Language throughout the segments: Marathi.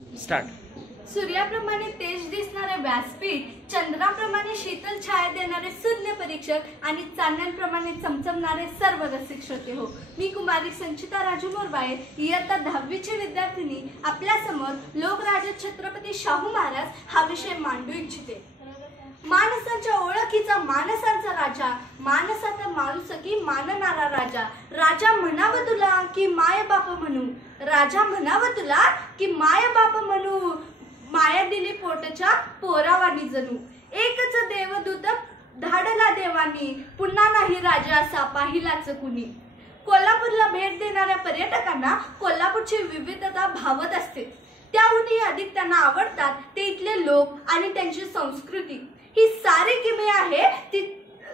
स्टार्ट। सूर्याप्रमाणे तेज दिसणारे व्यासपीठ, चंद्राप्रमाणे शीतल छाया देणारे सूर्य परीक्षक आणि चांदण्याप्रमाणे चमचमणारे सर्व रसिक श्रोते हो, मी कुमारी संचिता राजू मोरबाळे, इयत्ता 10वी ची विद्यार्थिनी आपल्या समोर लोकराजे छत्रपती शाहू महाराज हा विषय मांडू इच्छिते। माणसांच्या ओळखीचा माणसांचा राजा, माणसाचा माणुसकी मानणारा राजा, राजा म्हणावं तुला की माय बाप म्हणू, राजा म्हणावं तुला की माय बाप म्हणू, माया दिली पोटच्या पोरावानी जणू, एकच देवदूत धाडला देवानी, पुन्हा नाही राजा असा पाहिलाच कुणी। कोल्हापूरला भेट देणाऱ्या पर्यटकांना कोल्हापूरची विविधता भावत असते, त्याहूनही अधिक त्यांना आवडतात ते इथले लोक आणि त्यांची संस्कृती। ही सारी किमया आहे ती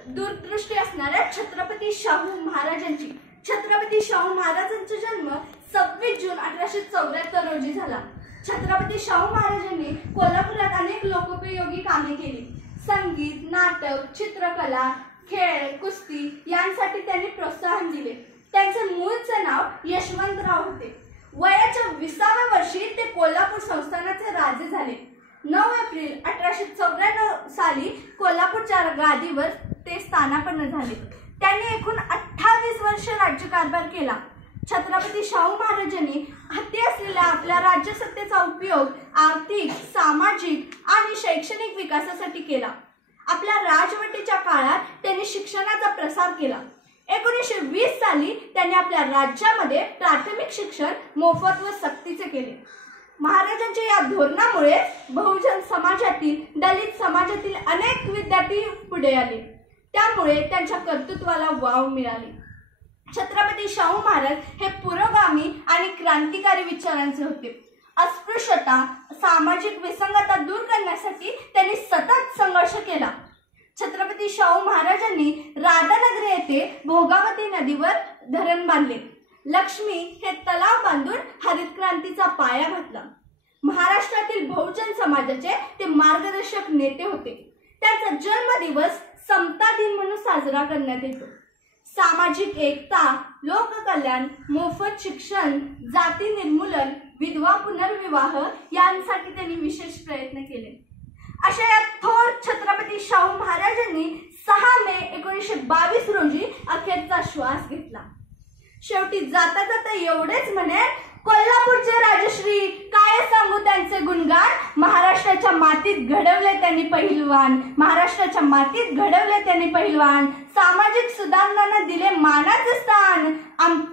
दूरदृष्टी असणाऱ्या छत्रपती शाहू महाराजांची। छत्रपती शाहू महाराजांचा जन्म 26 जून 1874 रोजी झाला। छत्रपती शाहू महाराजांनी कोल्हापुरात अनेक लोकोपयोगी कामे केली। संगीत, नाटक, चित्रकला, खेळ, कुस्ती यांसाठी त्यांनी प्रोत्साहन दिले। त्यांचे मूळचे नाव यशवंतराव होते। वयाच्या 20व्या वर्षी ते कोल्हापूर संस्थानाचे राजे झाले। 9 एप्रिल 1894 साली कोल्हापूरच्या गादीवर ते स्थानापन्न झाले। त्यांनी एकूण 28 वर्ष राज्यकारभार केला। छत्रपती शाहू महाराजांनी हाती असलेल्या आपल्या राज्यसत्तेचा उपयोग आर्थिक, सामाजिक आणि शैक्षणिक विकासासाठी केला। आपल्या राजवटीच्या काळात त्यांनी शिक्षणाचा प्रसार केला। 1920 साली त्यांनी आपल्या राज्यामध्ये प्राथमिक शिक्षण मोफत व सक्तीचे केले। महाराजांच्या या धोरणामुळे बहुजन समाजातील, दलित समाजातील अनेक विद्यार्थी पुढे आले, त्यामुळे त्यांच्या कर्तृत्वाला वाव मिळाली। छत्रपती शाहू महाराज हे पुरोगामी आणि क्रांतिकारी विचारांचे होते। अस्पृश्यता, सामाजिक विसंगतता दूर करण्यासाठी त्यांनी सतत संघर्ष केला। छत्रपती शाहू महाराजांनी राधानगरी येथे भोगावती नदीवर धरण बांधले। लक्ष्मी हे तलाव बांधून हरित क्रांतीचा पाया घातला। महाराष्ट्रातील बहुजन समाजाचे ते मार्गदर्शक नेते होते। त्यांचा जन्मदिवस समता दिन म्हणून साजरा करण्यात येतो। सामाजिक एकता, लोककल्याण, मोफत शिक्षण, जाती निर्मूलन, विधवा पुनर्विवाह यांसाठी त्यांनी विशेष प्रयत्न केले। अशा या थोर छत्रपती शाहू महाराजांनी 6 मे 1922 रोजी अखेरचा श्वास घेतला। शेवटी जाता जाता एवढेच म्हणे, कोल्हापूरचे राजश्री काय सांगू त्यांचे गुणगान, महाराष्ट्राच्या मातीत घडवले त्यांनी पहिलवान, महाराष्ट्राच्या मातीत घडवले त्यांनी पहिलवान, सामाजिक सुधारणांना दिले मानाचे स्थान।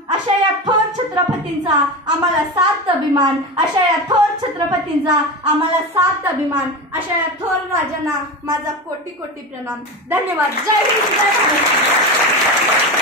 अशा या थोर छत्रपतींचा आम्हाला सार्थ अभिमान, अशा या थोर छत्रपतींचा आम्हाला सार्थ अभिमान, अशा या थोर राजांना माझा कोटी कोटी प्रणाम। धन्यवाद। जय हिंद, जय भारत।